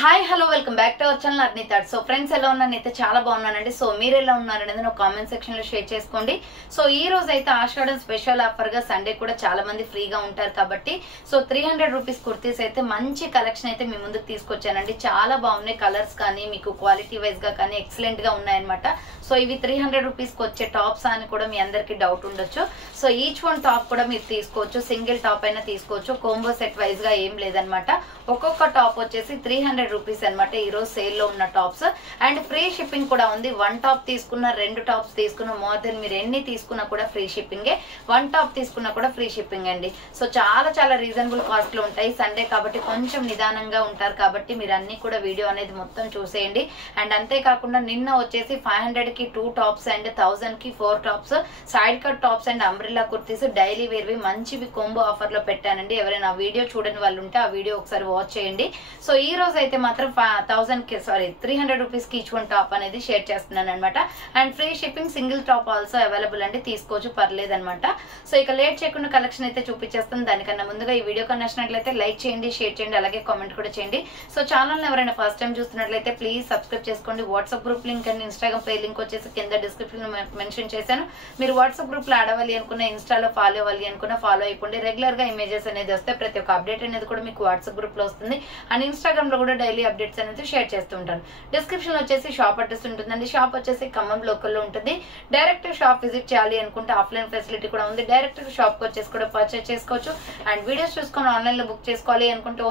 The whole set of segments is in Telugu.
Hi hello welcome back to our channel Arni thoughts. So friends ఎలా ఉన్నాను అయితే చాలా బాగున్నానండి. సో మీరు ఎలా ఉన్నారనేది నా కామెంట్ సెక్షన్ లో షేర్ చేసుకోండి. సో ఈ రోజు అయితే ఆషాఢం స్పెషల్ ఆఫర్ గా సండే కూడా చాలా మంది ఫ్రీగా ఉంటారు కాబట్టి సో 300 రూపీస్ కుర్తీస్ అయితే మంచి కలెక్షన్ అయితే మీ ముందుకు తీసుకొచ్చానండి. చాలా బాగున్నాయి కలర్స్ కానీ మీకు క్వాలిటీ వైజ్ గా కానీ ఎక్సలెంట్ గా ఉన్నాయన్నమాట. సో ఇవి 300 రూపీస్ కి వచ్చే టాప్స్ అని కూడా మీ అందరికి డౌట్ ఉండొచ్చు. సో ఈచ్ వన్ టాప్ కూడా మీరు తీసుకోవచ్చు, సింగిల్ టాప్ అయినా తీసుకోవచ్చు, కోంబో సెట్ వైజ్ గా ఏం లేదనమాట. ఒక్కొక్క టాప్ వచ్చేసి 300 రూపీస్ అనమాట ఈ రోజు సేల్ లో ఉన్న టాప్స్. అండ్ ఫ్రీ షిప్పింగ్ కూడా ఉంది. 1 టాప్ తీసుకున్న 2 టాప్స్ తీసుకున్న మోర్ దెన్ మీరు ఎన్ని తీసుకున్నా కూడా ఫ్రీ షిప్పింగే. 1 టాప్ తీసుకున్నా కూడా ఫ్రీ షిప్పింగ్ అండి. సో చాలా రీజనబుల్ కాస్ట్ లో ఉంటాయి. సండే కాబట్టి కొంచెం నిదానంగా ఉంటారు కాబట్టి మీరు అన్ని కూడా వీడియో అనేది మొత్తం చూసేయండి. అండ్ అంతేకాకుండా నిన్న వచ్చేసి 500 కి 2 టాప్స్ అండ్ 1000 కి 4 tops side cut tops and umbrella kurtis daily వేర్వి మంచివి కోంబో ఆఫర్ లో పెట్టానండి. ఎవరైనా వీడియో చూడని వాళ్ళు ఉంటే ఆ వీడియో ఒకసారి వాచ్ చేయండి. సో ఈ రోజు అయితే మాత్రం 300 రూపీస్ కి ఈచ్ వన్ టాప్ అనేది షేర్ చేస్తున్నాను అనమాట. And free shipping, single top also available అండి, తీసుకోవచ్చు, పర్లేదు అనమాట. సో ఇక లేట్ చేయకుండా కలెక్షన్ అయితే చూపించేస్తాను. దానికన్నా ముందుగా ఈ వీడియో నచ్చినట్లయితే లైక్ చేయండి, షేర్ చేయండి, అలాగే కామెంట్ కూడా చేయండి. సో ఛానల్ ఎవరైనా ఫస్ట్ టైం చూస్తున్నట్లయితే ప్లీజ్ సబ్స్క్రైబ్ చేసుకోండి. WhatsApp group link and Instagram pay link వచ్చేసి కింద డిస్క్రిప్షన్ లో మెన్షన్ చేశాను. మీరు వాట్సాప్ గ్రూప్ లో ఆడవాలి అనుకున్న, ఇన్స్టాలో ఫాలో అవ్వాలి అనుకున్న ఫాలో అయిపోండి. రెగ్యులర్ గా ఇమేజెస్ అనేది వస్తే ప్రతి ఒక్క అప్డేట్ అనేది కూడా మీకు వాట్సాప్ గ్రూప్ లో వస్తుంది. అండ్ ఇన్స్టాగ్రామ్ లో కూడా డైలీ అప్డేట్స్ అనేది షేర్ చేస్తుంటాను. డిస్క్రిప్షన్ లో వచ్చేసి షాప్ అడ్రస్ ఉంటుందండి. షాప్ వచ్చేసి ఖమ్మం లోకల్ లో ఉంటుంది. డైరెక్ట్ షాప్ విజిట్ చేయాలి అనుకుంటే ఆఫ్లైన్ ఫెసిలిటీ కూడా ఉంది. డైరెక్ట్ షాప్ కి వచ్చేసి కూడా పర్చేస్ చేసుకోవచ్చు. అండ్ వీడియోస్ చూసుకొని ఆన్లైన్ లో బుక్ చేసుకోవాలి అనుకుంటే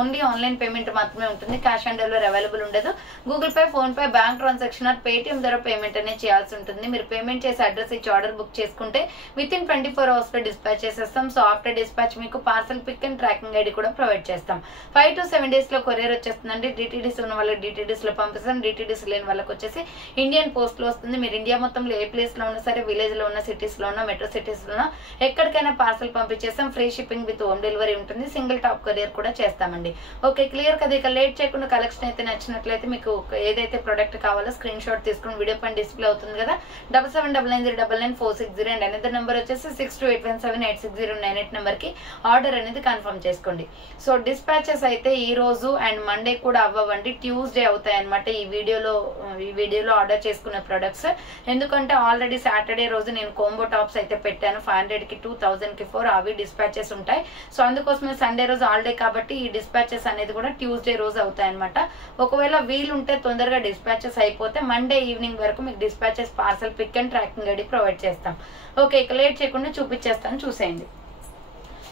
ఓన్లీ ఆన్లైన్ పేమెంట్ మాత్రమే ఉంటుంది. క్యాష్ ఆన్ డెలివరీ అవైలబుల్ ఉండదు. Google Pay, PhonePe, bank transaction or Paytm ద్వారా పేమెంట్ అనేది చేయాల్సి ఉంటుంది. మీరు పేమెంట్ చేసి అడ్రస్ ఇచ్చి ఆర్డర్ బుక్ చేసుకుంటే విత్ ఇన్ 24 అవర్స్ లో డిస్పాచ్ చేసేస్తాం. సో ఆఫ్టర్ డిస్పాచ్ మీకు parcel pick and tracking ID కూడా ప్రొవైడ్ చేస్తాం. 5 to 7 డేస్ లో కొరియర్ వచ్చేస్తుందండి. డిటిడిస్ ఉన్న వాళ్ళకి డిటిడిస్ లో పంపిస్తాం. డిటిడిస్ లేని వాళ్ళకి వచ్చేసి ఇండియన్ పోస్ట్ లో వస్తుంది. మీరు ఇండియా మొత్తంలో ఏ ప్లేస్ లో ఉన్నా సరే, విలేజ్ లో ఉన్న, సిటీస్ లో ఉన్న, మెట్రో సిటీస్ లో ఉన్న ఎక్కడికైనా పార్సల్ పంపించేస్తాం. Free shipping with home delivery ఉంటుంది. సింగిల్ టాప్ కొరియర్ కూడా చేస్తామండి. ఓకే, క్లియర్ కదా. ఇక లేట్ చేయకుండా కలెక్షన్ అయితే నచ్చినట్లయితే మీకు ఏదైతే ప్రొడక్ట్ కావాలో స్క్రీన్ షాట్ తీసుకుని వీడియో పైన డిస్ప్లే అవుతుంది కదా, 7799099460 అండ్ అనేది నెంబర్ వచ్చేసి 6281786098 నెంబర్ కి ఆర్డర్ అనేది కన్ఫర్మ్ చేసుకోండి. సో డిస్పాచెస్ అయితే ఈ రోజు అండ్ మండే కూడా అవ్వండి, ట్యూస్డే అవుతాయి అనమాట. ఈ వీడియోలో ఆర్డర్ చేసుకున్న ప్రొడక్ట్స్. ఎందుకంటే ఆల్రెడీ సాటర్డే రోజు నేను కోంబో టాప్స్ అయితే పెట్టాను. 500 కి 2, 1000 కి 4 అవి డిస్పాచెస్ ఉంటాయి. సో అందుకోసమే సండే రోజు హాలిడే కాబట్టి ఈ డిస్పాచెస్ అనేది కూడా ట్యూస్డే రోజు అవుతాయి అనమాట. ఒకవేళ వీలుంటే తొందరగా డిస్పాచెస్ అయిపోతే మండే ఈవినింగ్ వరకు మీకు dispatches parcel pick and tracking ID provide చేస్తాం. ఓకే, ఇక లేట్ చేయకుండా చూపించేస్తాను, చూసేయండి.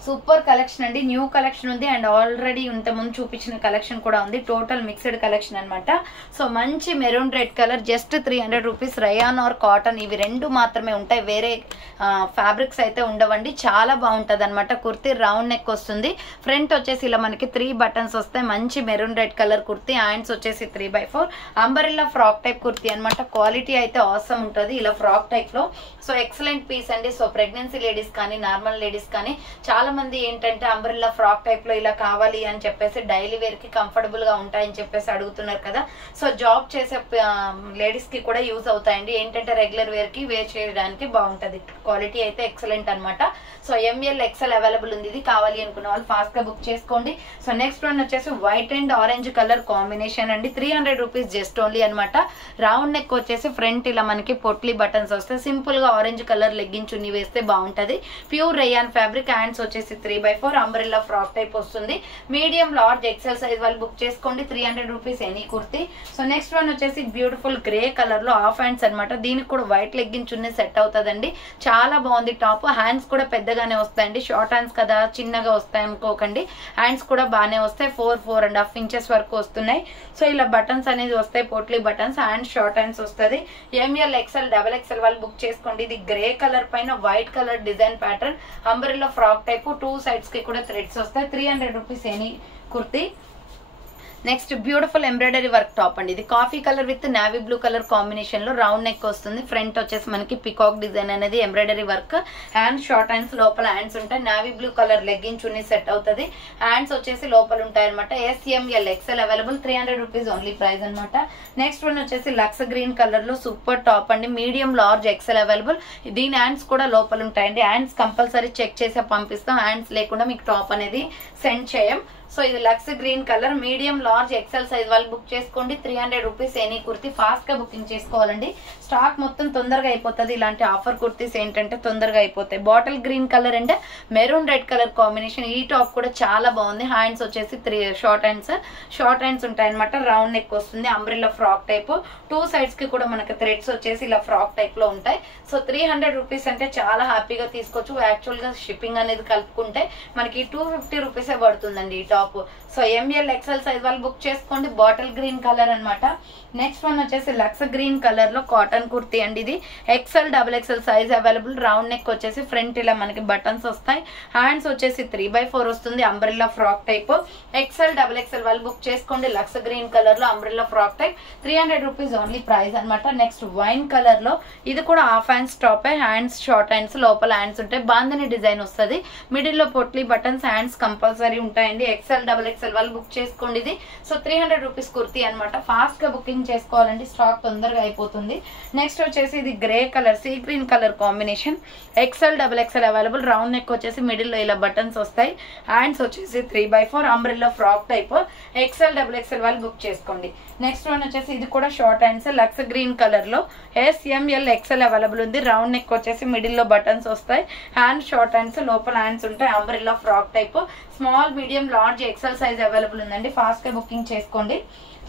సూపర్ కలెక్షన్ అండి, న్యూ కలెక్షన్ ఉంది. అండ్ ఆల్రెడీ ఇంత ముందు చూపించిన కలెక్షన్ కూడా ఉంది. టోటల్ మిక్స్డ్ కలెక్షన్ అనమాట. సో మంచి maroon red colour, just 300 rupees. Rayon or cotton ఇవి రెండు మాత్రమే ఉంటాయి, వేరే ఫ్యాబ్రిక్స్ అయితే ఉండవండి. చాలా బాగుంటది అనమాట. కుర్తీ రౌండ్ నెక్ వస్తుంది. ఫ్రంట్ వచ్చేసి ఇలా మనకి 3 బటన్స్ వస్తాయి. మంచి maroon red colour kurti. Hands వచ్చేసి 3/4 అంబరెల్లా ఫ్రాక్ టైప్ కుర్తీ అనమాట. క్వాలిటీ అయితే ఆసమ్ ఉంటుంది ఇలా ఫ్రాక్ టైప్ లో. సో ఎక్సలెంట్ పీస్ అండి. సో ప్రెగ్నెన్సీ లేడీస్ కానీ, నార్మల్ లేడీస్ కానీ చాలా మంది ఏంటంటే అంబ్రెల్లా ఫ్రాక్ టైప్ లో ఇలా కావాలి అని చెప్పేసి డైలీ వేర్ కి కంఫర్టబుల్ గా ఉంటాయని చెప్పేసి అడుగుతున్నారు కదా. సో జాబ్ చేసే లేడీస్ కి కూడా యూజ్ అవుతాయండి. ఏంటంటే రెగ్యులర్ వేర్ కి వేర్ చేయడానికి బాగుంటది. క్వాలిటీ అయితే ఎక్సలెంట్ అనమాట. సో ML XL అవైలబుల్ ఉంది. ఇది కావాలి అనుకున్న వాళ్ళు ఫాస్ట్ గా బుక్ చేసుకోండి. సో నెక్స్ట్ వన్ వచ్చేసి white and orange colour combination అండి. 300 రూపీస్ జస్ట్ ఓన్లీ అనమాట. రౌండ్ నెక్ వచ్చేసి ఫ్రంట్ ఇలా మనకి పొట్లీ బటన్స్ వస్తాయి. సింపుల్ గా ఆరెంజ్ కలర్ లెగ్గిన్ చున్నీ వేస్తే బాగుంటది. Pure rayon fabric. హ్యాండ్స్ వచ్చేసి 3/4 అంబ్రెల్లా ఫ్రాక్ టైప్ వస్తుంది. మీడియం, లార్జ్, ఎక్సెల్ సైజ్ వాళ్ళు బుక్ చేసుకోండి. 300 rupees any kurti. So next one వచ్చేసి బ్యూటిఫుల్ గ్రే కలర్ లో హాఫ్ హ్యాండ్స్ అనమాట. దీనికి కూడా వైట్ లెగ్గిన్ చున్నీ సెట్ అవుతుందండి. చాలా బాగుంది టాప్. హ్యాండ్స్ కూడా పెద్దగానే వస్తాయండి. షార్ట్ హ్యాండ్స్ కదా, చిన్నగా వస్తాయి అనుకోకండి. హ్యాండ్స్ కూడా బాగానే వస్తాయి. 4.5 ఇంచెస్ వరకు వస్తున్నాయి. సో ఇలా బటన్స్ అనేది వస్తాయి, potli buttons. Hands short hands వస్తుంది. ML XL XXL వాళ్ళు బుక్ చేసుకోండి. ఇది గ్రే కలర్ పైన white colour design pattern umbrella frock type. 2 sides కి కూడా థ్రెడ్స్ వస్తాయి. 300 rupees any kurti. Next beautiful embroidery work top అండి. ఇది coffee colour with navy blue colour combination లో రౌండ్ నెక్ వస్తుంది. ఫ్రంట్ వచ్చేసి మనకి పికాక్ డిజైన్ అనేది embroidery work. Hands short hands, లోపల హ్యాండ్స్ ఉంటాయి. నావీ బ్లూ కలర్ లెగ్గిన్ చున్నీ సెట్ అవుతుంది. హ్యాండ్స్ వచ్చేసి లోపల ఉంటాయి అనమాట. SML XL available. 300 rupees only price అనమాట. నెక్స్ట్ వన్ వచ్చేసి లక్స్ గ్రీన్ కలర్ లో సూపర్ టాప్ అండి. Medium, large, XL available. దీని హ్యాండ్స్ కూడా లోపల ఉంటాయండి. హ్యాండ్స్ కంపల్సరీ చెక్ చేసి పంపిస్తాం. హ్యాండ్స్ లేకుండా మీకు టాప్ అనేది సెండ్ చేయం. సో ఇది లక్స్ green colour, medium large XL size వాళ్ళు బుక్ చేసుకోండి. 300 రూపీస్ ఎనీ కుర్తీ. ఫాస్ట్ గా బుకింగ్ చేసుకోవాలండి, స్టాక్ మొత్తం తొందరగా అయిపోతుంది. ఇలాంటి ఆఫర్ కుర్తీస్ ఏంటంటే తొందరగా అయిపోతాయి. Bottle green colour and maroon red colour combination. ఈ టాప్ కూడా చాలా బాగుంది. హ్యాండ్స్ వచ్చేసి 3 షార్ట్ హ్యాండ్స్ ఉంటాయి అనమాట. రౌండ్ నెక్ వస్తుంది, అంబ్రెల్లా ఫ్రాక్ టైప్. 2 సైడ్స్ కి కూడా మనకి థ్రెడ్స్ వచ్చేసి ఇలా ఫ్రాక్ టైప్ లో ఉంటాయి. సో 300 రూపీస్ అంటే చాలా హ్యాపీగా తీసుకోవచ్చు. యాక్చువల్ గా షిప్పింగ్ అనేది కలుపుకుంటే మనకి 250 రూపీసే పడుతుందండి ఈ top. So M L XL size వాళ్ళు బుక్ చేసుకోండి. బాటిల్ గ్రీన్ కలర్ అనమాట. నెక్స్ట్ వన్ వచ్చేసి లక్స్ గ్రీన్ కలర్ లో కాటన్ కుర్తీ అండి. ఇది XL XXL size available. Round neck వచ్చేసి ఫ్రంట్ ఇలా మనకి బటన్స్ వస్తాయి. హ్యాండ్స్ వచ్చేసి 3/4 వస్తుంది, umbrella frock type. XL XXL వాళ్ళు బుక్ చేసుకోండి. లక్స్ గ్రీన్ కలర్ లో umbrella frock type. 300 rupees only price అనమాట. నెక్స్ట్ వైన్ కలర్ లో ఇది కూడా half hands top. Hands short hands, లోపల హ్యాండ్స్ ఉంటాయి. బాందని డిజైన్ వస్తుంది. మిడిల్ లో పొట్లీ బటన్స్, హ్యాండ్స్ కంపల్సరీ ఉంటాయండి. XL XXL వాళ్ళు బుక్ చేసుకోండి. ఇది సో 300 రూపీస్ కుర్తీ అనమాట. ఫాస్ట్ గా బుకింగ్ చేసుకోవాలండి, స్టాక్ తొందరగా అయిపోతుంది. నెక్స్ట్ వచ్చేసి ఇది grey colour, sea green colour combination. XL XXL available. Round neck వచ్చేసి మిడిల్ లో ఇలా బటన్స్ వస్తాయి. హ్యాండ్స్ వచ్చేసి 3/4 umbrella frock type. XL XXL వాళ్ళు బుక్ చేసుకోండి. నెక్స్ట్ వన్ వచ్చేసి ఇది కూడా short hands, lux green colour లో. SML XL అవైలబుల్ ఉంది. రౌండ్ నెక్ వచ్చేసి మిడిల్ లో బటన్స్ వస్తాయి. హ్యాండ్ షార్ట్ హ్యాండ్స్, లోపల హ్యాండ్స్ ఉంటాయి. Umbrella frock type. Small, medium, large XL size available ఉందండి. ఫాస్ట్ గా బుకింగ్ చేసుకోండి.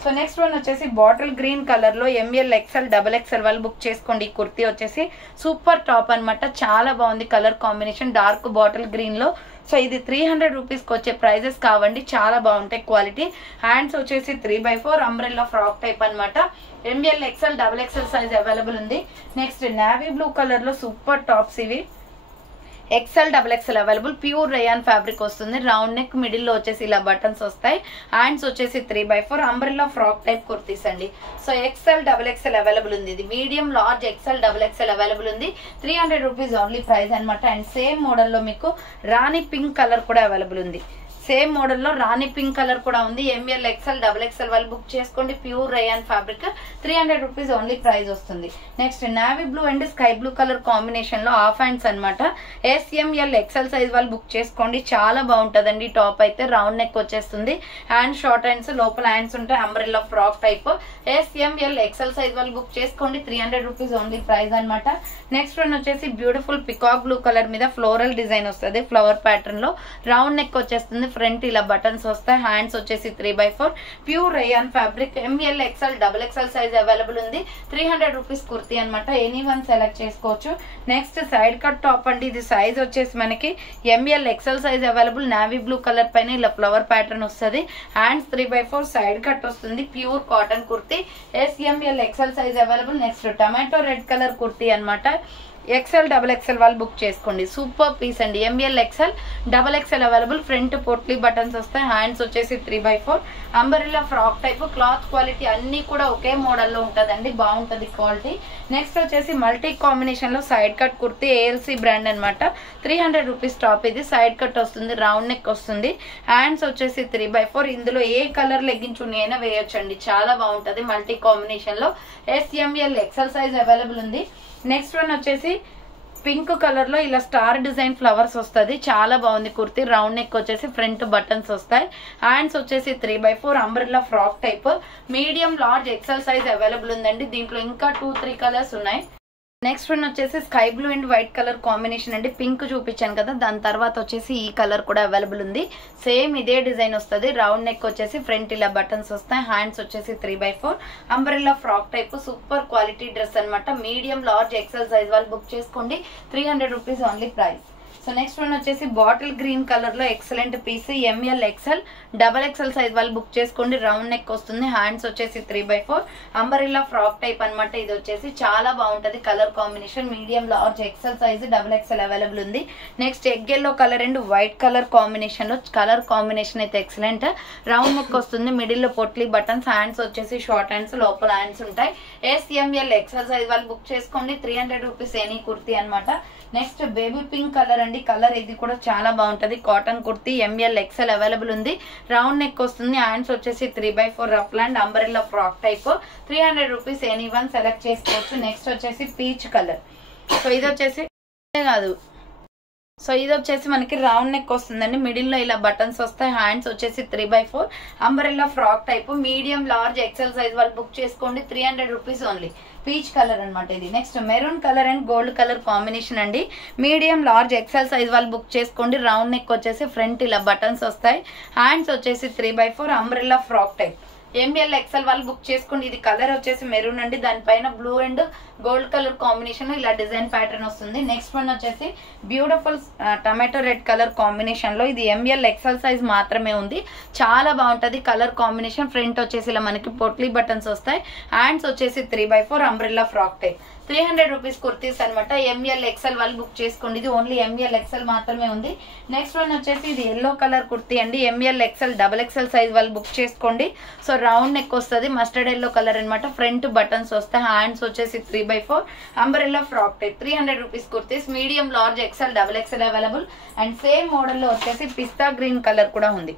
సో నెక్స్ట్ వన్ వచ్చేసి బాటిల్ గ్రీన్ కలర్ లో ML XL XXL వాళ్ళు బుక్ చేసుకోండి. ఈ కుర్తీ వచ్చేసి సూపర్ టాప్ అనమాట. చాలా బాగుంది colour combination, dark bottle green లో. సో ఇది 300 రూపీస్ కి వచ్చే ప్రైజెస్ కావండి, చాలా బాగుంటాయి క్వాలిటీ. హ్యాండ్స్ వచ్చేసి 3/4 అంబ్రెల్లా ఫ్రాక్ టైప్ అనమాట. ML XL XXL size available ఉంది. నెక్స్ట్ నావీ బ్లూ కలర్ లో సూపర్ టాప్స్ ఇవి. XL XXL available. Pure rayon fabric వస్తుంది. రౌండ్ నెక్, మిడిల్ లో వచ్చేసి ఇలా బటన్స్ వస్తాయి. హ్యాండ్స్ వచ్చేసి 3/4 అంబ్రెల్లా ఫ్రాక్ టైప్ కుర్తీస్ అండి. సో XL XXL అవైలబుల్ ఉంది. ఇది medium, large, XL XXL available ఉంది. 300 రూపీస్ ఓన్లీ ప్రైస్ అనమాట. అండ్ సేమ్ మోడల్ లో మీకు రాణి పింక్ కలర్ కూడా అవైలబుల్ ఉంది. సేమ్ మోడల్ లో రాణి పింక్ కలర్ కూడా ఉంది. ML XL XXL వాళ్ళు బుక్ చేసుకోండి. Pure rayon fabric. 300 rupees only price వస్తుంది. Next navy blue and sky blue colour combination లో హాఫ్ హ్యాండ్స్ అనమాట. SML XL సైజ్ వాళ్ళు బుక్ చేసుకోండి. చాలా బాగుంటదండి టాప్ అయితే. రౌండ్ నెక్ వచ్చేస్తుంది. హ్యాండ్ షార్ట్ హ్యాండ్స్, లోపల హ్యాండ్స్ ఉంటాయి. Umbrella frock type. SML XL size వాళ్ళు బుక్ చేసుకోండి. 300 రూపీస్ ఓన్లీ ప్రైస్ అనమాట. నెక్స్ట్ వన్ వచ్చేసి బ్యూటిఫుల్ పికాక్ బ్లూ కలర్ మీద ఫ్లోరల్ డిజైన్ వస్తుంది. ఫ్లవర్ ప్యాటర్న్ లో రౌండ్ నెక్ వచ్చేస్తుంది. ఫ్రంట్ ఇలా బటన్స్ వస్తాయి. హ్యాండ్స్ వచ్చేసి 3/4 pure rayon fabric. ML XL XXL size available ఉంది. 300 రూపీస్ కుర్తీ అనమాట. ఎనీ వన్ సెలెక్ట్ చేసుకోవచ్చు. నెక్స్ట్ సైడ్ కట్ టాప్ అండి. ఇది సైజ్ వచ్చేసి మనకి ML XL size available. Navy blue colour పైన ఇలా ఫ్లవర్ ప్యాటర్న్ వస్తుంది. హ్యాండ్స్ 3/4 సైడ్ కట్ వస్తుంది. Pure cotton kurti. SML XL size available. Next tomato red colour kurti అనమాట. XL XXL వాళ్ళు బుక్ చేసుకోండి. సూపర్ పీస్ అండి. ML XL XXL available. Front potli buttons వస్తాయి. హ్యాండ్స్ వచ్చేసి 3/4 umbrella frock type. Cloth quality అన్ని కూడా ఒకే మోడల్ లో ఉంటదండి, బాగుంటది క్వాలిటీ. నెక్స్ట్ వచ్చేసి మల్టీ కాంబినేషన్ లో side cut kurti. ALC brand అనమాట. 300 రూపీస్ టాప్. ఇది సైడ్ కట్ వస్తుంది. రౌండ్ నెక్ వస్తుంది. హ్యాండ్స్ వచ్చేసి 3/4. ఇందులో ఏ కలర్ లెగ్గింగ్ చున్నీ అయినా వేయొచ్చండి, చాలా బాగుంటది. మల్టీ కాంబినేషన్ లో SML XL సైజ్ అవైలబుల్ ఉంది. నెక్స్ట్ వన్ వచ్చేసి పింక్ కలర్ లో ఇలా స్టార్ డిజైన్ ఫ్లవర్స్ వస్తుంది. చాలా బాగుంది కుర్తీ. రౌండ్ నెక్ వచ్చేసి ఫ్రంట్ బటన్స్ వస్తాయి. హ్యాండ్స్ వచ్చేసి 3/4 umbrella frock type. Medium, large, XL size available ఉందండి. దీంట్లో ఇంకా 2-3 కలర్స్ ఉన్నాయి. నెక్స్ట్ వన్ వచ్చేసి sky blue and white colour combination అండి. పింక్ చూపించాను కదా, దాని తర్వాత వచ్చేసి ఈ కలర్ కూడా అవైలబుల్ ఉంది. సేమ్ ఇదే డిజైన్ వస్తుంది. రౌండ్ నెక్ వచ్చేసి ఫ్రంట్ ఇలా బటన్స్ వస్తాయి. హ్యాండ్స్ వచ్చేసి 3/4 umbrella frock type. Super quality dress అనమాట. మీడియం, లార్జ్, XL సైజ్ వాళ్ళు బుక్ చేసుకోండి. 300 rupees only price. So next one వచ్చేసి బాటిల్ గ్రీన్ కలర్ లో excellent piece. ML XL XXL size వాళ్ళు బుక్ చేసుకోండి. రౌండ్ నెక్ వస్తుంది. హ్యాండ్స్ వచ్చేసి 3/4 అంబరెల్లా ఫ్రాక్ టైప్ అనమాట. ఇది వచ్చేసి చాలా బాగుంటది colour combination. Medium, large, XL size XXL available ఉంది. Next egg yellow colour and white colour combination లో కలర్ కాంబినేషన్ అయితే ఎక్సలెంట్. రౌండ్ నెక్ వస్తుంది. మిడిల్ లో పొట్లీ బటన్స్. హ్యాండ్స్ వచ్చేసి షార్ట్ హ్యాండ్స్, లోపల హ్యాండ్స్ ఉంటాయి. SML XL సైజ్ వాళ్ళు బుక్ చేసుకోండి. 300 రూపీస్ ఎనీ కుర్తీ అనమాట. నెక్స్ట్ బేబీ పింక్ కలర్ అండి. కలర్ ఇది కూడా చాలా బాగుంటది. Cotton kurti. ML XL available ఉంది. రౌండ్ నెక్ వస్తుంది. హ్యాండ్స్ వచ్చేసి 3/4 rough land umbrella frock type. 300 rupees any one select చేసుకోవచ్చు. నెక్స్ట్ వచ్చేసి పీచ్ కలర్. సో ఇది వచ్చేసి కాదు సో ఇది వచ్చేసి మనకి రౌండ్ నెక్ వస్తుందండి, మిడిల్ లో ఇలా బటన్స్ వస్తాయి, హ్యాండ్స్ వచ్చేసి 3/4 umbrella frock type, medium large XL size వాళ్ళు బుక్ చేసుకోండి. 300 రూపీస్ ఓన్లీ. పీచ్ కలర్ అనమాట ఇది. Next maroon colour and gold colour combination అండి, మీడియం లార్జ్ ఎక్సెల్ సైజ్ వాళ్ళు బుక్ చేసుకోండి. రౌండ్ నెక్ వచ్చేసి ఫ్రంట్ ఇలా బటన్స్ వస్తాయి, హ్యాండ్స్ వచ్చేసి 3/4 umbrella frock type. M L XL వాళ్ళు బుక్ చేసుకోండి. ఇది కలర్ వచ్చేసి మెరూన్ అండి, దానిపైన blue and gold colour combination ఇలా డిజైన్ ప్యాటర్న్ వస్తుంది. నెక్స్ట్ వన్ వచ్చేసి beautiful tomato red colour combination లో, ఇది ఎంఎల్ ఎక్సెల్ సైజ్ మాత్రమే ఉంది, చాలా బాగుంటది కలర్ కాంబినేషన్. ఫ్రంట్ వచ్చేసి ఇలా మనకి పొట్లీ బటన్స్ వస్తాయి, హ్యాండ్స్ వచ్చేసి 3/4 umbrella frock type. 300 rupees kurtis అనమాట. ఎంఎల్ ఎక్సెల్ వాళ్ళు బుక్ చేసుకోండి, ఇది ఓన్లీ ఎంఎల్ ఎక్సెల్ మాత్రమే ఉంది. నెక్స్ట్ వన్ వచ్చేసి ఇది ఎల్లో కలర్ కుర్తీ అండి, M L XL double XL size వాళ్ళు బుక్ చేసుకోండి. సో రౌండ్ నెక్ వస్తుంది, మస్టర్డ్ ఎల్లో కలర్ అనమాట, ఫ్రంట్ బటన్స్ వస్తాయి, హ్యాండ్స్ వచ్చేసి 3/4 umbrella frock type. 300 rupees kurtis, medium large XL double XL available. And same model లో వచ్చేసి పిస్తా గ్రీన్ కలర్ కూడా ఉంది.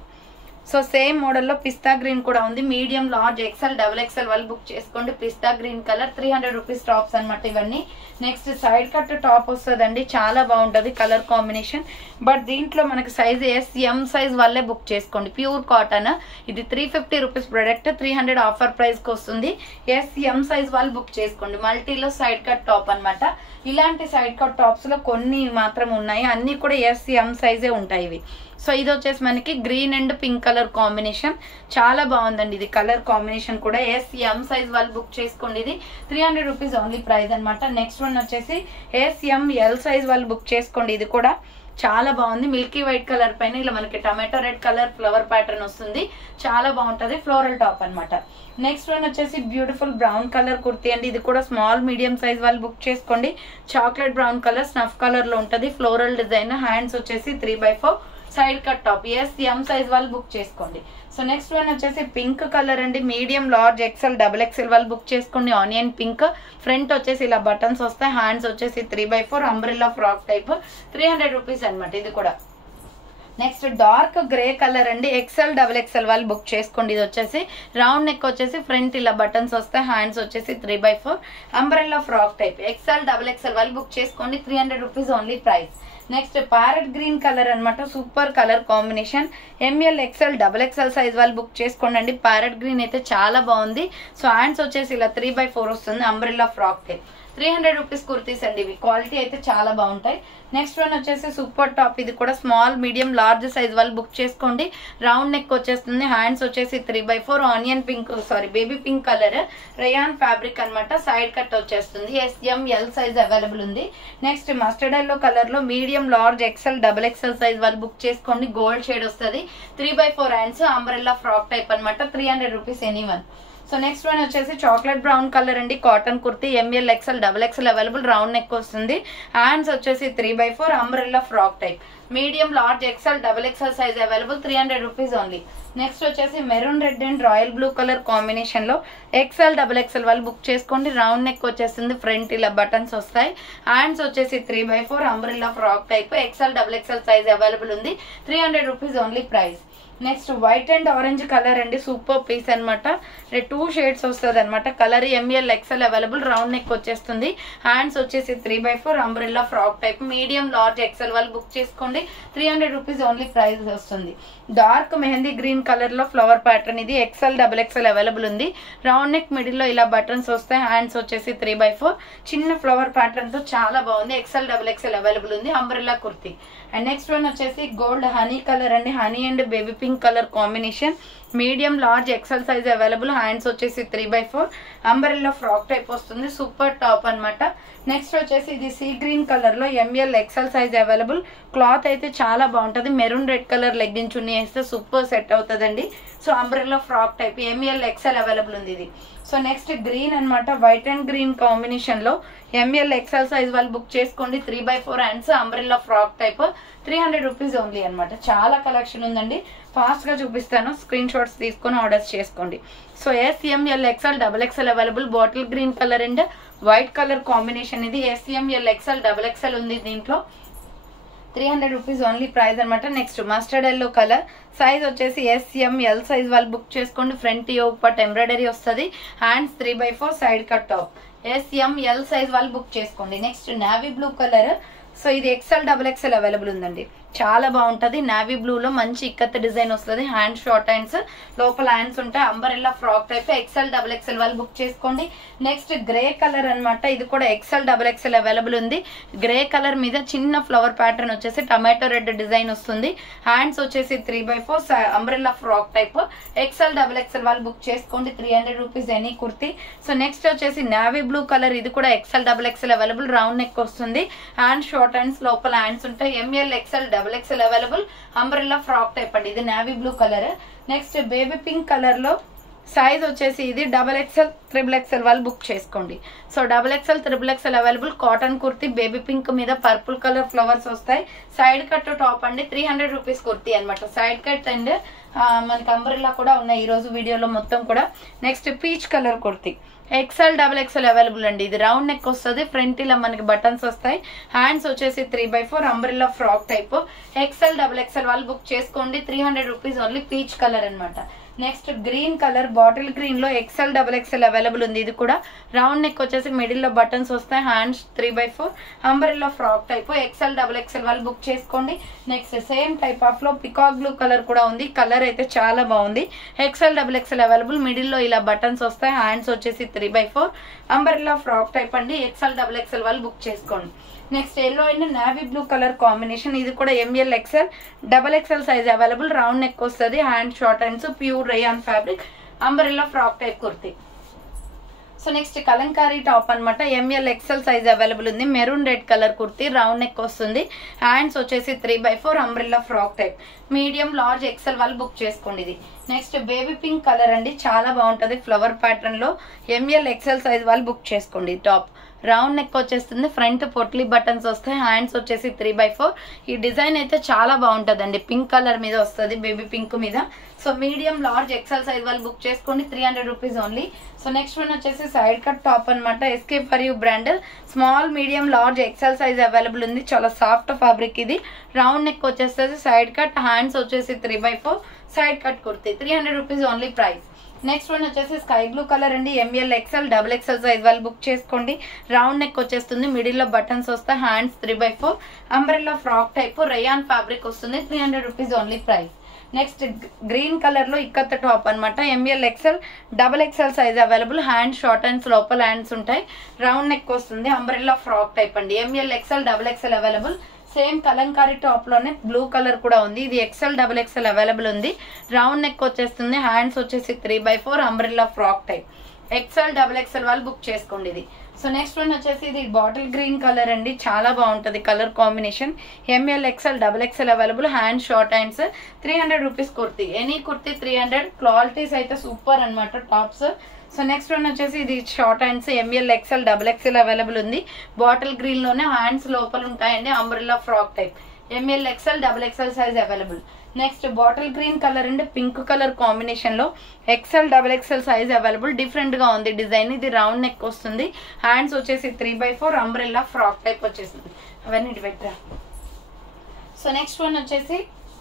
సో సేమ్ మోడల్లో పిస్తా గ్రీన్ కూడా ఉంది, medium large XL double XL వాళ్ళు బుక్ చేసుకోండి. పిస్తా గ్రీన్ కలర్ 300 రూపీస్ టాప్స్ అనమాట ఇవన్నీ. నెక్స్ట్ సైడ్ కట్ టాప్ వస్తుందండి, చాలా బాగుంటది కలర్ కాంబినేషన్. బట్ దీంట్లో మనకి సైజ్ ఎం సైజ్ వాళ్ళే బుక్ చేసుకోండి. ప్యూర్ కాటన్, ఇది 350 రూపీస్ ప్రొడక్ట్, 300 ఆఫర్ ప్రైస్ కి వస్తుంది. ఎం సైజ్ వాళ్ళు బుక్ చేసుకోండి. మల్టీలో సైడ్ కట్ టాప్ అనమాట. ఇలాంటి సైడ్ కట్ టాప్స్ లో కొన్ని మాత్రం ఉన్నాయి, అన్ని కూడా ఎం సైజే ఉంటాయి ఇవి. సో ఇది వచ్చేసి మనకి green and pink colour combination, చాలా బాగుందండి ఇది కలర్ కాంబినేషన్ కూడా. ఎం సైజ్ వాళ్ళు బుక్ చేసుకోండి, ఇది 300 రూపీస్ ఓన్లీ ప్రైస్ అనమాట. నెక్స్ట్ వన్ వచ్చేసి ఎల్ సైజ్ వాళ్ళు బుక్ చేసుకోండి, ఇది కూడా చాలా బాగుంది. మిల్కీ వైట్ కలర్ పైన ఇలా మనకి tomato red colour flower pattern వస్తుంది, చాలా బాగుంటది, ఫ్లోరల్ టాప్ అనమాట. నెక్స్ట్ వన్ వచ్చేసి బ్యూటిఫుల్ బ్రౌన్ కలర్ కుర్తీ అండి, ఇది కూడా స్మాల్ మీడియం సైజ్ వాళ్ళు బుక్ చేసుకోండి. Chocolate brown colour snuff colour లో ఉంటది, ఫ్లోరల్ డిజైన్, హ్యాండ్స్ వచ్చేసి 3/4 side cut top. M size వాళ్ళు బుక్ చేసుకోండి. సో నెక్స్ట్ వన్ వచ్చేసి పింక్ కలర్ అండి, medium large XL double XL వాళ్ళు బుక్ చేసుకోండి. ఆనియన్ పింక్, ఫ్రంట్ వచ్చేసి ఇలా బటన్స్ వస్తాయి, హ్యాండ్స్ వచ్చేసి 3/4 అంబ్రెల్లా ఫ్రాక్ టైప్. 300 రూపీస్ అనమాట ఇది కూడా. నెక్స్ట్ డార్క్ గ్రే కలర్ అండి, ఎక్సెల్ డబుల్ ఎక్సెల్ వాళ్ళు బుక్ చేసుకోండి. ఇది వచ్చేసి రౌండ్ నెక్ వచ్చేసి ఫ్రంట్ ఇలా బటన్స్ వస్తాయి, హ్యాండ్స్ వచ్చేసి 3/4 umbrella frock type. XL double XL వాళ్ళు బుక్ చేసుకోండి. 300 rupees only price. Next parrot green colour అనమాట, super colour combination. M L XL double XL size వాళ్ళు బుక్ చేసుకోండి. ప్యారెట్ గ్రీన్ అయితే చాలా బాగుంది. సో హ్యాండ్స్ వచ్చేసి ఇలా 3/4 వస్తుంది, umbrella frock type. 300 rupees kurtis అండి ఇవి, క్వాలిటీ అయితే చాలా బాగుంటాయి. నెక్స్ట్ వన్ వచ్చేసి సూపర్ టాప్, ఇది కూడా స్మాల్ మీడియం లార్జ్ సైజ్ వాళ్ళు బుక్ చేసుకోండి. రౌండ్ నెక్ వచ్చేస్తుంది, హ్యాండ్స్ వచ్చేసి 3/4 onion pink baby pink colour rayon fabric అనమాట, సైడ్ కట్ వచ్చేస్తుంది. ఎల్ సైజ్ అవైలబుల్ ఉంది. నెక్స్ట్ మస్టర్డ్ ఎల్లో కలర్ లో medium large XL double XL size వాళ్ళు బుక్ చేసుకోండి. గోల్డ్ షేడ్ వస్తుంది, 3/4 హ్యాండ్స్, అంబ్రెల్లా ఫ్రాక్ టైప్ అనమాట. 300 rupees anyone. So next one వచ్చేసి చాక్లెట్ బ్రౌన్ కలర్ అండి, cotton kurti, M L XL double XL available. Round neck వస్తుంది, హ్యాండ్స్ వచ్చేసి 3/4 umbrella frock type. Medium large XL double XL size available. 300 rupees only. Next వచ్చేసి maroon red and royal blue colour combination లో ఎక్సెల్ డబుల్ ఎక్సెల్ వాళ్ళు బుక్ చేసుకోండి. రౌండ్ నెక్ వచ్చేస్తుంది, ఫ్రంట్ ఇలా బటన్స్ వస్తాయి, హ్యాండ్స్ వచ్చేసి 3/4 umbrella frock type. XL double XL size available ఉంది. 300 rupees only price. Next white and orange colour అండి, సూపర్ పీస్ అనమాట. 2 షేడ్స్ వస్తుంది అనమాట colour. M L XL available. Round neck వచ్చేస్తుంది, హ్యాండ్స్ వచ్చేసి 3/4 umbrella frock type. Medium large XL వాళ్ళు బుక్ చేసుకోండి. 300 రూపీస్ ఓన్లీ ప్రైస్ వస్తుంది. డార్క్ మెహందీ గ్రీన్ కలర్ లో ఫ్లవర్ ప్యాటర్న్, ఇది ఎక్సెల్ డబుల్ ఎక్సెల్ అవైలబుల్ ఉంది. రౌండ్ నెక్ మిడిల్ లో ఇలా బటన్స్ వస్తాయి, హ్యాండ్స్ వచ్చేసి 3/4 చిన్న ఫ్లవర్ ప్యాటర్న్ తో చాలా బాగుంది. ఎక్సెల్ డబుల్ ఎక్సెల్ అవైలబుల్ ఉంది, umbrella kurti. And next one వచ్చేసి గోల్డ్ హనీ కలర్ అండి, honey and baby pink colour combination. Medium large XL size available, hands వచ్చేసి 3/4 అంబ్రెల్లా ఫ్రాక్ టైప్ వస్తుంది, సూపర్ టాప్ అనమాట. నెక్స్ట్ వచ్చేసి ఇది సీ గ్రీన్ కలర్ లో M L XL size available. Cloth అయితే చాలా బాగుంటది. మెరూన్ రెడ్ కలర్ లెగ్గిన్ చున్నీ వేస్తే సూపర్ సెట్ అవుతుందండి. So umbrella frock type, M L XL available ఉంది ఇది. సో నెక్స్ట్ గ్రీన్ అనమాట, వైట్ అండ్ గ్రీన్ కాంబినేషన్ లో ఎంఎల్ ఎక్సెల్ సైజ్ వాళ్ళు బుక్ చేసుకోండి. 3/4 hands, umbrella frock type. 300 rupees only అనమాట. చాలా కలెక్షన్ ఉందండి, ఫాస్ట్ గా చూపిస్తాను, స్క్రీన్ షాట్స్ తీసుకొని ఆర్డర్స్ చేసుకోండి. So M L XL double XL available. Bottle green colour and white colour combination ఇది. ఎంఎల్ ఎక్సెల్ డబుల్ ఎక్సెల్ ఉంది దీంట్లో. 300 రూపీస్ ఓన్లీ ప్రైస్ అనమాట. Next mustard yellow colour, size వచ్చేసి ఎల్ సైజ్ వాళ్ళు బుక్ చేసుకోండి. ఫ్రంట్ యోగ్ పట్ ఎంబ్రాయిడరీ వస్తుంది, hands 3/4 side cut top. L size వాళ్ళు బుక్ చేసుకోండి. Next navy blue colour, so ఇది ఎక్సెల్ XXL అవైలబుల్ ఉందండి. చాలా బాగుంటది. నావీ బ్లూ లో మంచి ఇక్కత్ డిజైన్ వస్తుంది. హ్యాండ్ షార్ట్ హ్యాండ్స్, లోపల హ్యాండ్స్ ఉంటాయి. Umbrella frock type XL XXL వాళ్ళు బుక్ చేసుకోండి. నెక్స్ట్ గ్రే కలర్ అన్నమాట. ఇది కూడా ఎక్సెల్ XXL అవైలబుల్ ఉంది. గ్రే కలర్ మీద చిన్న ఫ్లవర్ ప్యాటర్న్ వచ్చేసి టమాటో రెడ్ డిజైన్ వస్తుంది. హ్యాండ్స్ వచ్చేసి 3/4 umbrella frock type XL XXL వాళ్ళు బుక్ చేసుకోండి. 300 rupees any kurti. So next వచ్చేసి నావీ బ్లూ కలర్. ఇది కూడా XL XXL available. Round neck వస్తుంది. హ్యాండ్ షార్ట్ హ్యాండ్స్, లోపల హ్యాండ్స్ ఉంటాయి. ML XL available. Umbrella frock type అండి. ఇది navy blue colour. Next baby pink colour లో సైజ్ వచ్చేసి ఇది XXL XXL వాళ్ళు బుక్ చేసుకోండి. So XXL XXL available. Cotton kurti baby pink మీద పర్పుల్ కలర్ ఫ్లవర్స్ వస్తాయి. సైడ్ కట్ టాప్ అండి. 300 రూపీస్ కుర్తీ అనమాట. సైడ్ కట్ అండ్ మనకి అంబ్రెల్లా కూడా ఉన్నాయి ఈ రోజు వీడియోలో మొత్తం కూడా. Next peach colour kurti XL XXL available అండి. ఇది రౌండ్ నెక్ వస్తుంది. ఫ్రంట్ ఇలా మనకి బటన్స్ వస్తాయి. హ్యాండ్స్ వచ్చేసి 3/4 umbrella frock type XL XXL వాళ్ళు బుక్ చేసుకోండి. 300 రూపీస్ ఓన్లీ. పీచ్ కలర్ అనమాట. Next green colour bottle green లో ఎక్సెల్ XXL అవైలబుల్ ఉంది. ఇది కూడా రౌండ్ నెక్ వచ్చేసి మిడిల్ లో బటన్స్ వస్తాయి. Hands 3/4 umbrella frock type XL XXL వాళ్ళు బుక్ చేసుకోండి. నెక్స్ట్ సేమ్ టైప్ ఆఫ్ లో పికాక్ బ్లూ కలర్ కూడా ఉంది. కలర్ అయితే చాలా బాగుంది. XL XXL available. మిడిల్ లో ఇలా బటన్స్ వస్తాయి. హ్యాండ్స్ వచ్చేసి 3/4 అంబ్రెల్లా ఫ్రాక్ టైప్ అండి. ఎక్సెల్ XXL వాళ్ళు బుక్ చేసుకోండి. Next yellow and navy blue colour combination. ఇది కూడా ML XL size available. Round neck వస్తుంది. Hand short hands, pure rayon fabric, umbrella frock type kurti. So next kalamkari top అనమాట. ML XL సైజ్ అవైలబుల్ ఉంది. Maroon red colour kurti. Round neck వస్తుంది. హ్యాండ్స్ వచ్చేసి 3/4 umbrella frock type. Medium large XL వాళ్ళు బుక్ చేసుకోండి. ఇది నెక్స్ట్ బేబీ పింక్ కలర్ అండి. చాలా బాగుంటది ఫ్లవర్ ప్యాటర్న్ లో. ML XL సైజ్ వాళ్ళు బుక్ చేసుకోండి. టాప్ రౌండ్ నెక్ వచ్చేస్తుంది. ఫ్రంట్ పొట్లీ బటన్స్ వస్తాయి. హ్యాండ్స్ వచ్చేసి 3/4. ఈ డిజైన్ అయితే చాలా బాగుంటదండి. పింక్ కలర్ మీద వస్తుంది. బేబీ పింక్ మీద. So medium large XL size వాళ్ళు బుక్ చేసుకోండి. 300 rupees only. So next one వచ్చేసి సైడ్ కట్ టాప్ అనమాట. Escape for you brand. Small medium large XL size available ఉంది. చాలా సాఫ్ట్ ఫ్యాబ్రిక్ ఇది. రౌండ్ నెక్ వచ్చేస్తుంది. సైడ్ కట్, హ్యాండ్స్ వచ్చేసి 3/4 side cut kurti. 300 rupees only price. Next one వచ్చేసి స్కై బ్లూ కలర్ అండి. ML XXL సైజ్ వాళ్ళు బుక్ చేసుకోండి. రౌండ్ నెక్ వచ్చేస్తుంది. మిడిల్ లో బటన్స్ వస్తాయి. Hands 3/4 umbrella frock type rayon fabric వస్తుంది. 300 rupees only price. Next green colour లో ఇక్కత్త టాప్ అనమాట. ML XXL size available. Hand short hands, లోపల హ్యాండ్స్ ఉంటాయి. రౌండ్ నెక్ వస్తుంది. అంబ్రెల్లా ఫ్రాక్ టైప్ అండి. ML XXL available. Same Kalamkari top లోనే బ్లూ కలర్ కూడా ఉంది. ఇది XXL అవైలబుల్ ఉంది. రౌండ్ నెక్ వచ్చేస్తుంది. హ్యాండ్స్ వచ్చేసి 3/4 అంబ్రెల్లా ఫ్రాక్ టైప్. XXL వాళ్ళు బుక్ చేసుకోండి. ఇది సో నెక్స్ట్ వన్ వచ్చేసి ఇది బాటిల్ గ్రీన్ కలర్ అండి. చాలా బాగుంటది colour combination. ML XXL available. Hand short hands. 300 rupees kurti. Any kurti 300. Qualities అయితే సూపర్ అనమాట టాప్స్. సో నెక్స్ట్ వన్ వచ్చేసి ఇది short hands. ML XXL available ఉంది. బాటిల్ గ్రీన్ లోనే హ్యాండ్స్ లోపల ఉంటాయండి. Umbrella frock type. ML XXL size available. Next bottle green colour and pink colour combination లో XXL సైజ్ అవైలబుల్. డిఫరెంట్ గా ఉంది డిజైన్. ఇది రౌండ్ నెక్ వస్తుంది. హ్యాండ్స్ వచ్చేసి 3/4 అంబ్రెల్లా ఫ్రాక్ టైప్ వచ్చేసింది. అవన్నీ ఇటు పెట్టరా. సో నెక్స్ట్ వన్ వచ్చేసి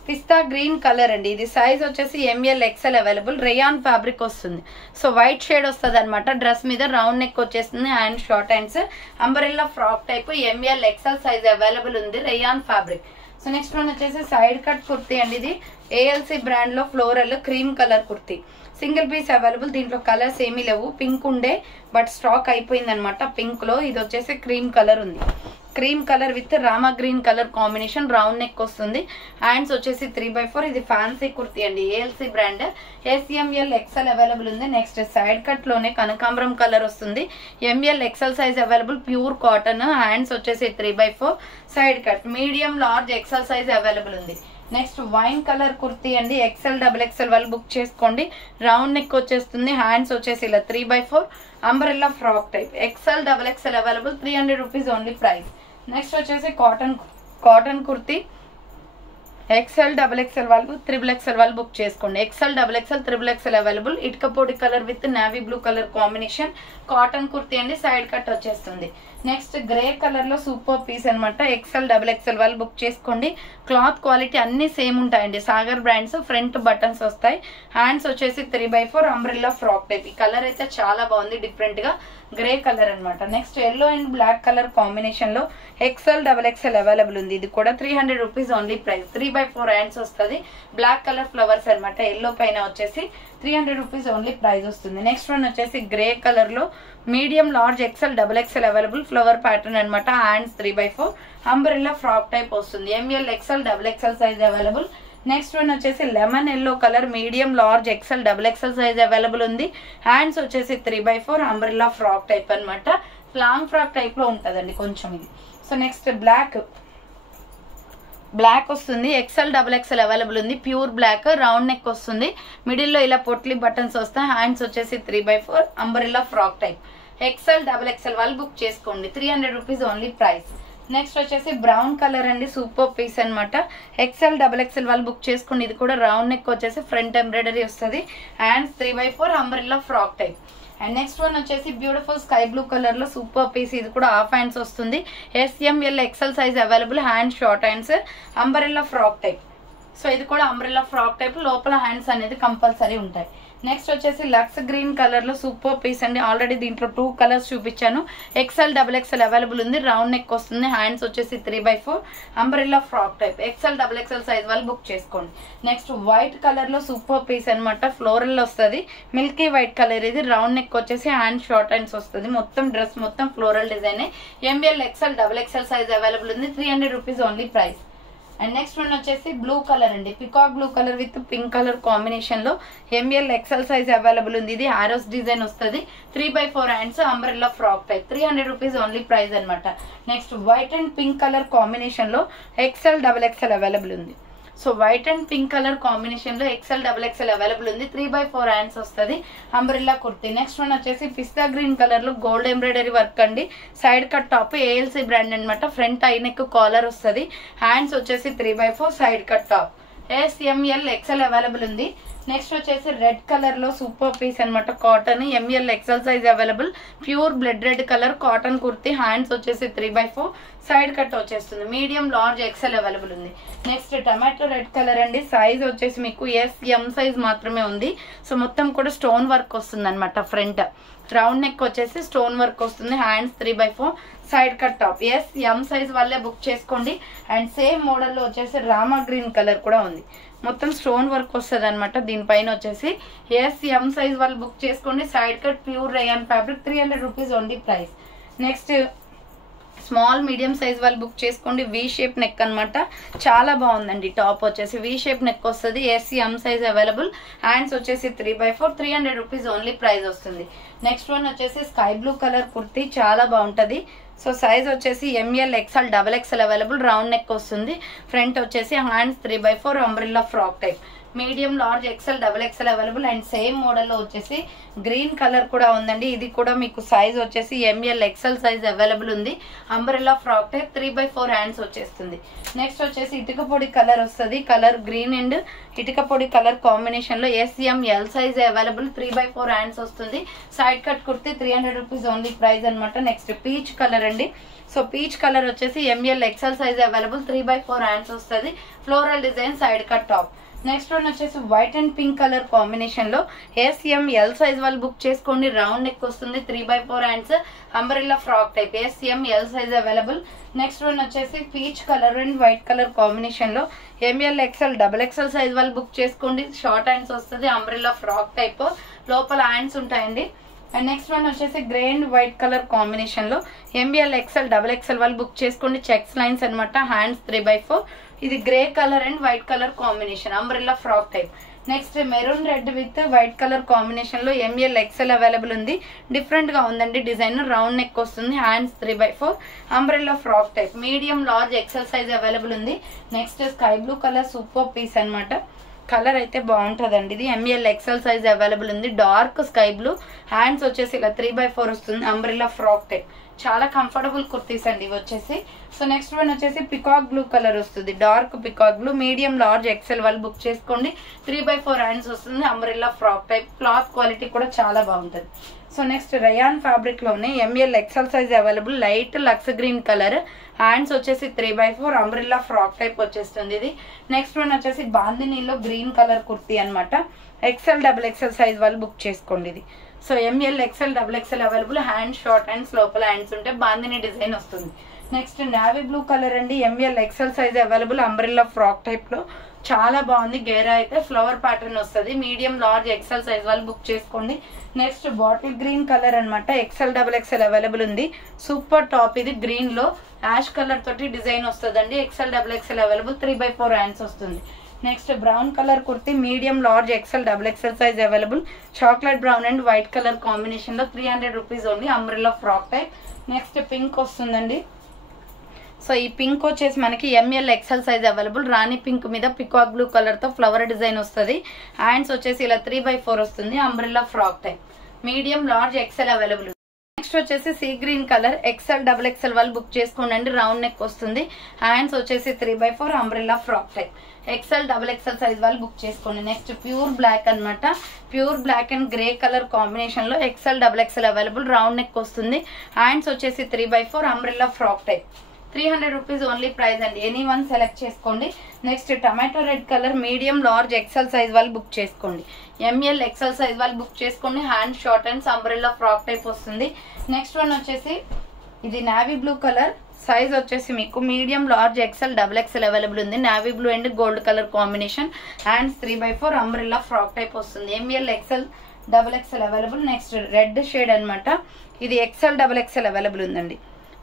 పిస్తా గ్రీన్ కలర్ అండి. ఇది సైజ్ వచ్చేసి ML XL available. Rayon fabric వస్తుంది. సో వైట్ షేడ్ వస్తుంది అనమాట డ్రెస్ మీద. రౌండ్ నెక్ వచ్చేస్తుంది. Hand short hands, umbrella frock type. ML XL size available ఉంది. Rayon fabric. So next one వచ్చేసి సైడ్ కట్ కుర్తీ అండి. ఇది ALC బ్రాండ్ లో floral cream colour kurti. Single piece available. దీంట్లో కలర్స్ ఏమీ లేవు. పింక్ ఉండే బట్ స్టాక్ అయిపోయింది అనమాట పింక్ లో. ఇది వచ్చేసి క్రీమ్ కలర్ ఉంది. Cream colour with Rama green colour combination. Round neck వస్తుంది. హ్యాండ్స్ వచ్చేసి 3/4. ఇది ఫ్యాన్సీ కుర్తీ అండి. ALC brand. SML XL available ఉంది. నెక్స్ట్ సైడ్ కట్ లోనే కనకాంబరం కలర్ వస్తుంది. ML XL size available. Pure cotton. Hands వచ్చేసి 3/4 side cut. Medium large XL size available ఉంది. నెక్స్ట్ వైన్ కలర్ కుర్తీ అండి. XXL వాళ్ళు బుక్ చేసుకోండి. రౌండ్ నెక్ వచ్చేస్తుంది. హ్యాండ్స్ వచ్చేసి ఇలా 3/4 umbrella frock type. XXL available. 300 rupees only price. Next వచ్చేసి కాటన్ కుర్తీ. XXL వాళ్ళు XXL వాళ్ళు బుక్ చేసుకోండి. XXL available. ఇటుక పొడి colour with navy blue colour combination. Cotton kurti అండి. సైడ్ కట్ వచ్చేస్తుంది. నెక్స్ట్ గ్రే కలర్ లో సూపర్ పీస్ అనమాట. XXL వాళ్ళు బుక్ చేసుకోండి. క్లాత్ క్వాలిటీ అన్ని సేమ్ ఉంటాయండి. సాగర్ బ్రాండ్స్. ఫ్రంట్ బటన్స్ వస్తాయి. హ్యాండ్స్ వచ్చేసి 3/4 అంబ్రెల్లా ఫ్రాక్ టైప్. ఈ కలర్ అయితే చాలా బాగుంది డిఫరెంట్ గా. గ్రే కలర్ అనమాట. Next yellow and black colour combination లో XL XXL అవైలబుల్ ఉంది. ఇది కూడా 300 రూపీస్ ఓన్లీ ప్రైస్. 3/4 హ్యాండ్స్ వస్తుంది. బ్లాక్ కలర్ ఫ్లవర్స్ అనమాట. ఎల్లో పైన వచ్చేసి 300 రూపీస్ ఓన్లీ ప్రైస్ వస్తుంది. నెక్స్ట్ వన్ వచ్చేసి గ్రే కలర్ లో medium large XL XXL available flower pattern అనమాట. హ్యాండ్స్ 3/4 అంబ్రెల్లా ఫ్రాక్ టైప్ వస్తుంది. ML XL XXL size available. Next one వచ్చేసి lemon yellow colour medium large XL XXL size available ఉంది. హ్యాండ్స్ వచ్చేసి 3/4 అంబ్రెల్లా ఫ్రాక్ టైప్ అనమాట. లాంగ్ ఫ్రాక్ టైప్ లో ఉంటుందండి కొంచెం ఇది. సో నెక్స్ట్ బ్లాక్ వస్తుంది. XL XXL అవైలబుల్ ఉంది. ప్యూర్ బ్లాక్ రౌండ్ నెక్ వస్తుంది. మిడిల్ లో ఇలా పొట్లీ బటన్స్ వస్తాయి. హ్యాండ్స్ వచ్చేసి 3/4 umbrella frock type. XL XXL వాళ్ళు బుక్ చేసుకోండి. 300 రూపీస్ ఓన్లీ ప్రైస్. నెక్స్ట్ వచ్చేసి బ్రౌన్ కలర్ అండి. సూపర్ పీస్ అనమాట. XL XXL వాళ్ళు బుక్ చేసుకోండి. ఇది కూడా రౌండ్ నెక్ వచ్చేసి ఫ్రంట్ ఎంబ్రాయిడరీ వస్తుంది. Hands 3/4 umbrella frock type. And next one వచ్చేసి బ్యూటిఫుల్ స్కై బ్లూ కలర్ లో సూపర్ పీస్. ఇది కూడా హాఫ్ హ్యాండ్స్ వస్తుంది. SML XL size available. Hand short hands umbrella frock type. So ఇది కూడా అంబ్రెల్లా ఫ్రాక్ టైప్. లోపల హ్యాండ్స్ అనేది కంపల్సరీ ఉంటాయి. నెక్స్ట్ వచ్చేసి లక్స్ గ్రీన్ కలర్ లో సూపర్ పీస్ అండి. ఆల్రెడీ దీంట్లో 2 కలర్స్ చూపించాను. XL XXL అవైలబుల్ ఉంది. రౌండ్ నెక్ వస్తుంది. హ్యాండ్స్ వచ్చేసి 3/4 umbrella frock type. XL XXL size వాళ్ళు బుక్ చేసుకోండి. నెక్స్ట్ వైట్ కలర్ లో సూపర్ పీస్ అనమాట. ఫ్లోరల్ వస్తుంది. మిల్కీ వైట్ కలర్ ఇది. రౌండ్ నెక్ వచ్చేసి హ్యాండ్ షార్ట్ హ్యాండ్స్ వస్తుంది. మొత్తం డ్రెస్ మొత్తం floral design. ML XL XXL size available ఉంది. 300 rupees only price. And next one వచ్చేసి బ్లూ కలర్ అండి. Peacock blue colour with pink colour combination లో ML XL సైజ్ అవైలబుల్ ఉంది. ఇది ఆరోస్ డిజైన్ వస్తుంది. 3/4 hands umbrella frock type. 300 rupees only price అనమాట. Next white and pink colour combination లో XL XXL అవైలబుల్ ఉంది. So white and pink colour combination లో XL XXL అవైలబుల్ ఉంది. 3/4 హ్యాండ్స్ వస్తుంది. అంబ్రెల్లా కుర్తీ. నెక్స్ట్ వన్ వచ్చేసి పిస్తా గ్రీన్ కలర్ లో గోల్డ్ ఎంబ్రాయిడరీ వర్క్ అండి. Side cut top ALC brand అనమాట. ఫ్రంట్ ఐ నెక్ కాలర్ వస్తుంది. హ్యాండ్స్ వచ్చేసి 3/4 side cut top. SML XL available ఉంది. నెక్స్ట్ వచ్చేసి రెడ్ కలర్ లో సూపర్ పీస్ అనమాట. Cotton ML XL size available. Pure blood red colour cotton kurti. Hands వచ్చేసి 3/4 సైడ్ కట్ వచ్చేస్తుంది. మీడియం లార్జ్ XL అవైలబుల్ ఉంది. నెక్స్ట్ టమాటో రెడ్ కలర్ అండి. సైజ్ వచ్చేసి మీకు SM సైజ్ మాత్రమే ఉంది. సో మొత్తం కూడా స్టోన్ వర్క్ వస్తుంది అనమాట. ఫ్రంట్ రౌండ్ నెక్ వచ్చేసి స్టోన్ వర్క్ వస్తుంది. Hands 3/4 side cut top. SM size వాళ్ళే బుక్ చేసుకోండి. అండ్ సేమ్ మోడల్ లో వచ్చేసి రామా గ్రీన్ కలర్ కూడా ఉంది. మొత్తం స్టోన్ వర్క్ వస్తుంది అనమాట. దీనిపైన వచ్చేసి SM సైజ్ వాళ్ళు బుక్ చేసుకోండి. Side cut pure rayon fabric. 300 rupees only price. Next small medium size వాళ్ళు బుక్ చేసుకోండి. V షేప్ నెక్ అనమాట. చాలా బాగుందండి. టాప్ వచ్చేసి V షేప్ నెక్ వస్తుంది. SM size available. హ్యాండ్స్ వచ్చేసి 3/4 300 రూపీస్ ఓన్లీ ప్రైస్ వస్తుంది. నెక్స్ట్ వన్ వచ్చేసి స్కై బ్లూ కలర్ కుర్తీ. చాలా బాగుంటది. సో సైజ్ వచ్చేసి ML XL XXL available. Round neck వస్తుంది. ఫ్రంట్ వచ్చేసి hands 3/4 umbrella frock type. Medium large XL XXL available. And same మోడల్లో వచ్చేసి గ్రీన్ కలర్ కూడా ఉందండి. ఇది కూడా మీకు సైజ్ వచ్చేసి ML XL సైజ్ అవైలబుల్ ఉంది. Umbrella frock type. 3/4 హ్యాండ్స్ వచ్చేస్తుంది. నెక్స్ట్ వచ్చేసి ఇటుక పొడి కలర్ వస్తుంది. కలర్ గ్రీన్ అండ్ ఇటుక పొడి కలర్ కాంబినేషన్ లో SML సైజ్ అవైలబుల్. 3/4 హ్యాండ్స్ వస్తుంది. Side cut kurti. 300 rupees only price అనమాట. నెక్స్ట్ పీచ్ కలర్ అండి. సో పీచ్ కలర్ వచ్చేసి ML XL size available. 3/4 hands వస్తుంది. Floral design side cut top. Next one వచ్చేసి white and pink colour combination లో SML సైజ్ వాళ్ళు బుక్ చేసుకోండి. రౌండ్ నెక్ వస్తుంది. 3/4 hands umbrella frock type. SML size available. Next one వచ్చేసి peach colour and white colour combination లో ML XL XXL సైజ్ వాళ్ళు బుక్ చేసుకోండి. షార్ట్ హ్యాండ్స్ వస్తుంది. Umbrella frock type. లోపల హ్యాండ్స్ ఉంటాయండి. అండ్ నెక్స్ట్ వన్ వచ్చేసి grey and white colour combination లో ML XL XXL వాళ్ళు బుక్ చేసుకోండి. చెక్స్ లైన్స్ అనమాట. హ్యాండ్స్ 3/4. ఇది grey colour and white colour combination. Umbrella frock type. Next maroon red with white colour combination లో ML XL అవైలబుల్ ఉంది. డిఫరెంట్ గా ఉందండి డిజైన్. రౌండ్ నెక్ వస్తుంది. Hands 3/4 umbrella frock type. Medium large XL size available ఉంది. Next sky blue colour super piece అనమాట. కలర్ అయితే బాగుంటుందండి. ఇది ML XL సైజ్ అవైలబుల్ ఉంది. Dark sky blue. హ్యాండ్స్ వచ్చేసి ఇలా 3/4 వస్తుంది. Umbrella frock type. చాలా కంఫర్టబుల్ కుర్తీస్ అండి ఇవి వచ్చేసి. సో నెక్స్ట్ వన్ వచ్చేసి పికాక్ బ్లూ కలర్ వస్తుంది. Dark peacock blue. Medium large XL వాళ్ళు బుక్ చేసుకోండి. 3/4 హ్యాండ్స్ వస్తుంది. Umbrella frock type. Cloth quality కూడా చాలా బాగుంటుంది. సో నెక్స్ట్ రయాన్ ఫ్యాబ్రిక్ లోనే M L XL size available, light lux green colour, hands వచ్చేసి 3/4 అంబ్రిల్లా ఫ్రాక్ టైప్ వచ్చేస్తుంది ఇది. నెక్స్ట్ వన్ వచ్చేసి బాందినీలో గ్రీన్ కలర్ కుర్తీ అనమాట. ఎక్సెల్ XXL సైజ్ వాళ్ళు బుక్ చేసుకోండి ఇది. So M L XL XXL available, hand short hands, లోపల హ్యాండ్స్ ఉంటే బాందినీ డిజైన్ వస్తుంది. నెక్స్ట్ నావీ బ్లూ కలర్ అండి, M L XL size available, umbrella frock type లో చాలా బాగుంది. గేరా అయితే ఫ్లవర్ ప్యాటర్న్ వస్తుంది. మీడియం లార్జ్ ఎక్సెల్ సైజ్ వాళ్ళు బుక్ చేసుకోండి. నెక్స్ట్ బాటిల్ గ్రీన్ కలర్ అనమాట, ఎక్సెల్ XXL అవైలబుల్ ఉంది. సూపర్ టాప్ ఇది, గ్రీన్ లో యాష్ కలర్ తోటి డిజైన్ వస్తుందండి. ఎక్సెల్ XXL అవైలబుల్, 3/4 హ్యాండ్స్ వస్తుంది. Next brown colour kurti, medium large XL XXL size available, chocolate brown and white colour combination లో 300 rupees only, umbrella frock type. Next pink వస్తుందండి. సో ఈ పింక్ వచ్చేసి మనకి ఎంఎల్ ఎక్సెల్ సైజ్ అవైలబుల్, రాణి పింక్ మీద పికాక్ బ్లూ కలర్ తో ఫ్లవర్ డిజైన్ వస్తుంది. హ్యాండ్స్ వచ్చేసి ఇలా 3/4 వస్తుంది, umbrella frock type. Medium large XL available. Next వచ్చేసి sea green colour, XL XXL వాళ్ళు బుక్ చేసుకోండి. రౌండ్ నెక్ వస్తుంది, హ్యాండ్స్ వచ్చేసి 3/4 umbrella frock type. XL XXL size వాళ్ళు బుక్ చేసుకోండి. నెక్స్ట్ ప్యూర్ బ్లాక్ అనమాట, pure black and grey colour combination లో XL XXL available, round neck వస్తుంది. హ్యాండ్స్ వచ్చేసి 3/4 umbrella frock type. 300 rupees only price అండి, ఎనీ వన్ సెలెక్ట్ చేసుకోండి. Next tomato red colour, medium large XL size వాళ్ళు బుక్ చేసుకోండి. ఎంఎల్ ఎక్సెల్ సైజ్ వాళ్ళు బుక్ చేసుకోండి. Hand short and umbrella frock type వస్తుంది. నెక్స్ట్ వన్ వచ్చేసి ఇది నావీ బ్లూ కలర్, సైజ్ వచ్చేసి మీకు medium large XL XXL available ఉంది. Navy blue and gold colour combination, hands 3/4 umbrella frock type వస్తుంది. M L XL XXL available. Next red shade అనమాట, ఇది ఎక్సెల్ XXL అవైలబుల్ ఉందండి.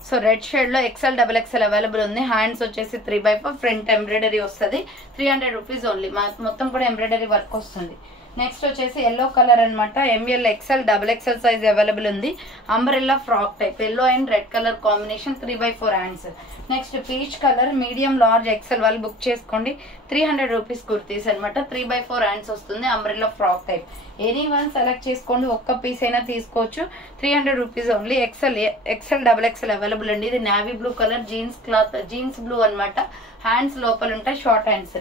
సో రెడ్ షేడ్ లో ఎక్సెల్ XXL అవైలబుల్ ఉంది. హ్యాండ్స్ వచ్చేసి 3/4, ఫ్రంట్ ఎంబ్రాయిడరీ వస్తుంది. 300 రూపీస్ ఓన్లీ, మొత్తం కూడా ఎంబ్రాయిడరీ వర్క్ వస్తుంది. నెక్స్ట్ వచ్చేసి ఎల్లో కలర్ అనమాట, M L XL XXL size available ఉంది, umbrella frock type, yellow and red colour combination, 3/4 hands. Next peach colour, medium large XL వాళ్ళు బుక్ చేసుకోండి. 300 రూపీస్ కుర్తీస్ అనమాట, 3/4 హ్యాండ్స్ వస్తుంది, umbrella frock type. Any one select చేసుకోండి, ఒక్క పీస్ అయినా తీసుకోవచ్చు. 300 rupees only. XL XXL available అండి. ఇది navy blue colour, jeans cloth, jeans blue అనమాట. హ్యాండ్స్ లోపల ఉంటాయి, short hands.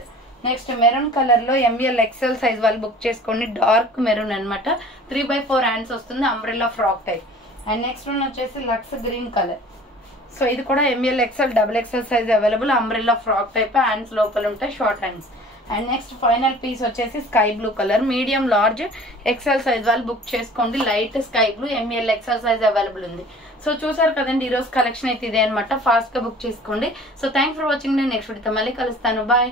Next maroon colour లో ఎంఎల్ ఎక్సెల్ సైజ్ వాళ్ళు బుక్ చేసుకోండి. డార్క్ మెరూన్ అనమాట, 3/4 హ్యాండ్స్ వస్తుంది, umbrella frock type. And next one వచ్చేసి లక్స్ గ్రీన్ కలర్. సో ఇది కూడా M L XXL size available, umbrella frock type, hands లోపల ఉంటాయి, short hands. And next final piece వచ్చేసి sky blue colour, medium large XL size వాళ్ళు బుక్ చేసుకోండి. Light sky blue, M L XXL size available ఉంది. సో చూసారు కదండి, ఈ రోజు కలెక్షన్ అయితే ఇదే అనమాట. ఫాస్ట్ గా బుక్ చేసుకోండి. So thanks for watching. నేను నెక్స్ట్ వీడియోతో మళ్ళీ కలుస్తాను. బాయ్.